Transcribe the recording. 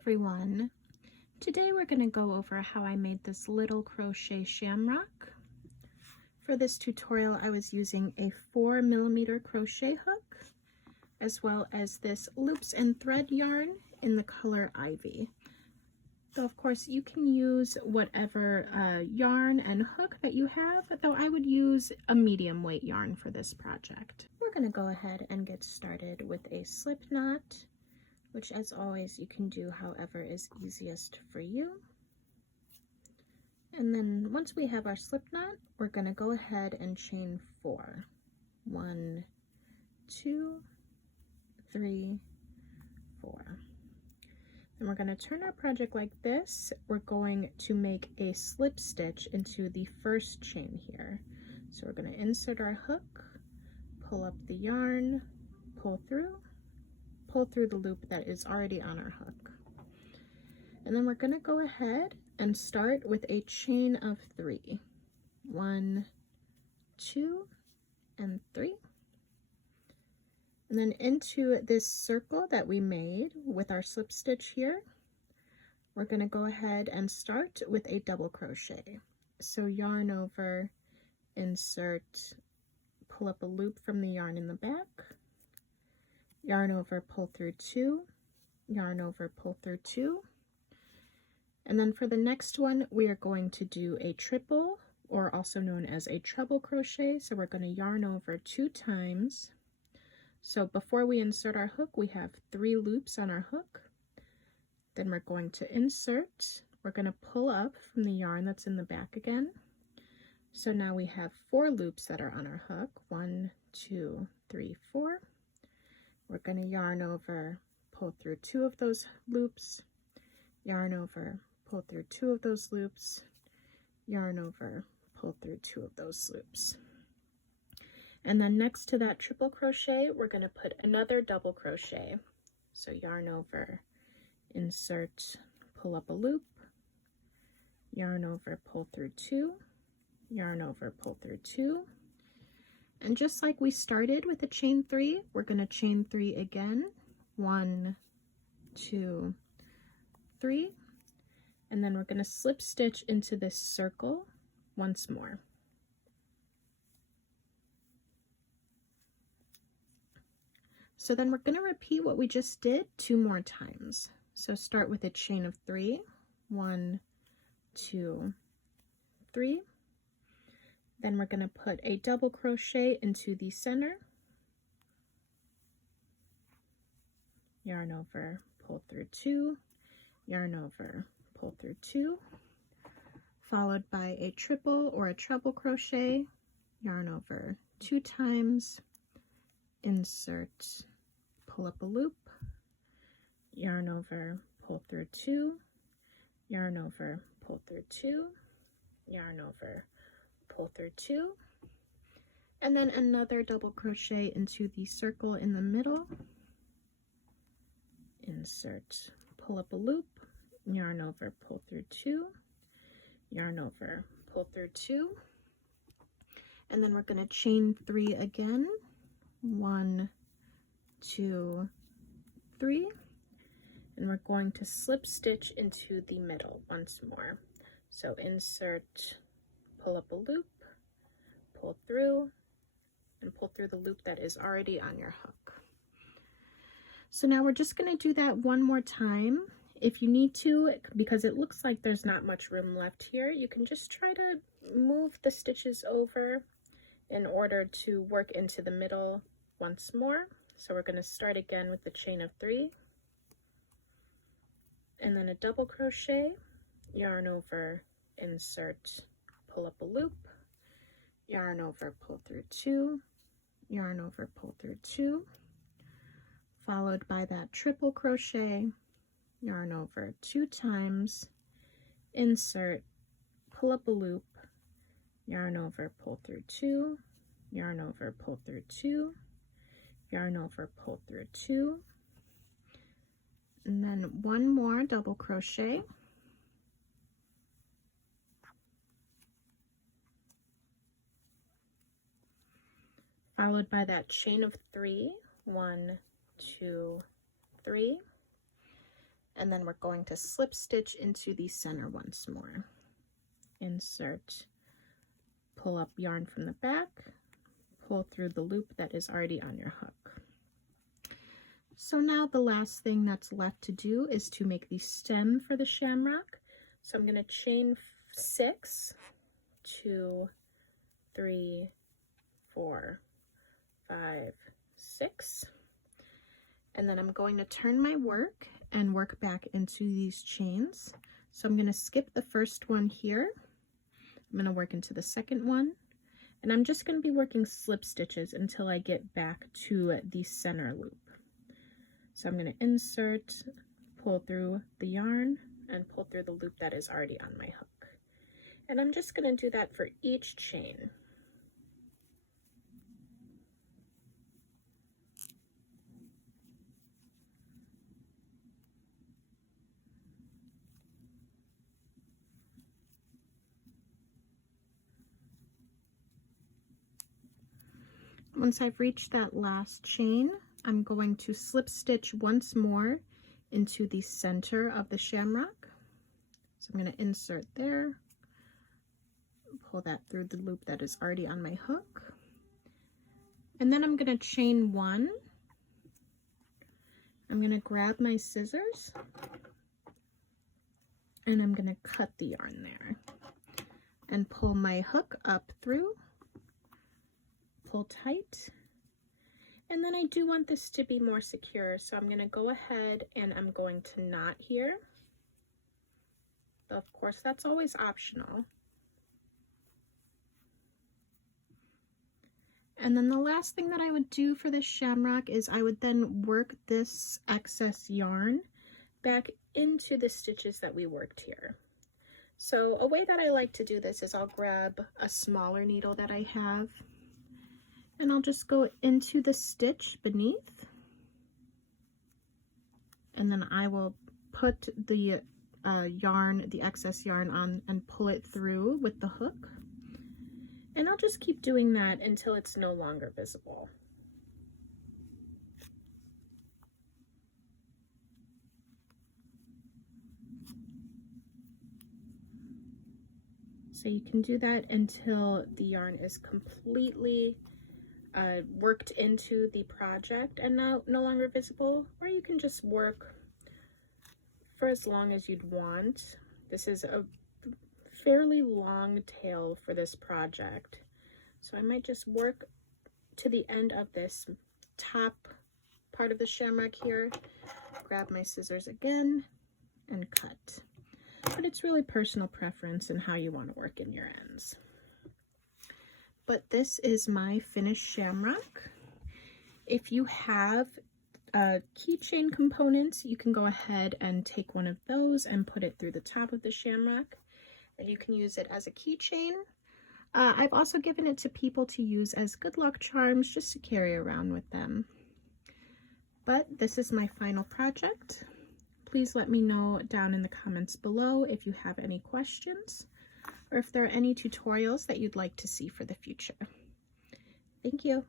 everyone. Today we're going to go over how I made this little crochet shamrock. For this tutorial I was using a 4mm crochet hook as well as this loops and thread yarn in the color Ivy. So of course you can use whatever yarn and hook that you have, though I would use a medium weight yarn for this project. We're going to go ahead and get started with a slip knot, which as always you can do however is easiest for you. And then once we have our slip knot, we're going to go ahead and chain 4. 1, 2, 3, 4. And we're going to turn our project like this. We're going to make a slip stitch into the first chain here. So we're going to insert our hook, pull up the yarn, pull through the loop that is already on our hook. And then we're going to go ahead and start with a chain of 3. 1, 2, and 3. And then into this circle that we made with our slip stitch here, we're going to go ahead and start with a double crochet. So yarn over, insert, pull up a loop from the yarn in the back, yarn over, pull through 2, yarn over, pull through 2. And then for the next one, we are going to do a triple, or also known as a treble crochet. So we're going to yarn over 2 times. So before we insert our hook, we have 3 loops on our hook. Then we're going to insert. We're going to pull up from the yarn that's in the back again. So now we have 4 loops that are on our hook. 1, 2, 3, 4. We're going to yarn over, pull through 2 of those loops, yarn over, pull through 2 of those loops, yarn over, pull through 2 of those loops. And then next to that triple crochet, we're going to put another double crochet. So yarn over, insert, pull up a loop, yarn over, pull through 2, yarn over, pull through 2. And just like we started with a chain 3, we're going to chain 3 again. 1, 2, 3. And then we're going to slip stitch into this circle once more. So then we're going to repeat what we just did 2 more times. So start with a chain of 3. 1, 2, 3. Then we're going to put a double crochet into the center, yarn over, pull through 2, yarn over, pull through 2, followed by a triple or a treble crochet, yarn over 2 times, insert, pull up a loop, yarn over, pull through 2, yarn over, pull through 2, yarn over, pull through 2, and then another double crochet into the circle in the middle, insert, pull up a loop, yarn over, pull through 2, yarn over, pull through 2, and then we're going to chain 3 again. 1, 2, 3, and we're going to slip stitch into the middle once more. So insert, pull up a loop, pull through, and pull through the loop that is already on your hook. So now we're just going to do that one more time. If you need to, because it looks like there's not much room left here, you can just try to move the stitches over in order to work into the middle once more. So we're going to start again with the chain of 3, and then a double crochet, yarn over, insert, pull up a loop, yarn over, pull through 2, yarn over, pull through 2, followed by that triple crochet, yarn over 2 times, insert, pull up a loop, yarn over, pull through 2, yarn over, pull through 2, yarn over, pull through 2, and then one more double crochet, followed by that chain of 3, 1, 2, 3, And then we're going to slip stitch into the center once more. Insert, pull up yarn from the back, pull through the loop that is already on your hook. So now the last thing that's left to do is to make the stem for the shamrock. So I'm going to chain 6, 2, 3, 4, 5, 6. And then I'm going to turn my work and work back into these chains. So I'm going to skip the first one here. I'm going to work into the second one. And I'm just going to be working slip stitches until I get back to the center loop. So I'm going to insert, pull through the yarn, and pull through the loop that is already on my hook. And I'm just going to do that for each chain. Once I've reached that last chain, I'm going to slip stitch once more into the center of the shamrock. So I'm going to insert there, pull that through the loop that is already on my hook, and then I'm going to chain 1. I'm going to grab my scissors and I'm going to cut the yarn there and pull my hook up through, pull tight. And then I do want this to be more secure, so I'm going to go ahead and I'm going to knot here. Of course, that's always optional. And then the last thing that I would do for this shamrock is I would then work this excess yarn back into the stitches that we worked here. So a way that I like to do this is I'll grab a smaller needle that I have, and I'll just go into the stitch beneath, and then I will put the yarn, the excess yarn on, and pull it through with the hook. And I'll just keep doing that until it's no longer visible. So you can do that until the yarn is completely worked into the project and no longer visible, or you can just work for as long as you'd want. This is a fairly long tail for this project, so I might just work to the end of this top part of the shamrock here, grab my scissors again and cut. But it's really personal preference and how you want to work in your ends. But this is my finished shamrock. If you have keychain components, you can go ahead and take one of those and put it through the top of the shamrock, and you can use it as a keychain. I've also given it to people to use as good luck charms, just to carry around with them. But this is my final project. Please let me know down in the comments below if you have any questions, or if there are any tutorials that you'd like to see for the future. Thank you.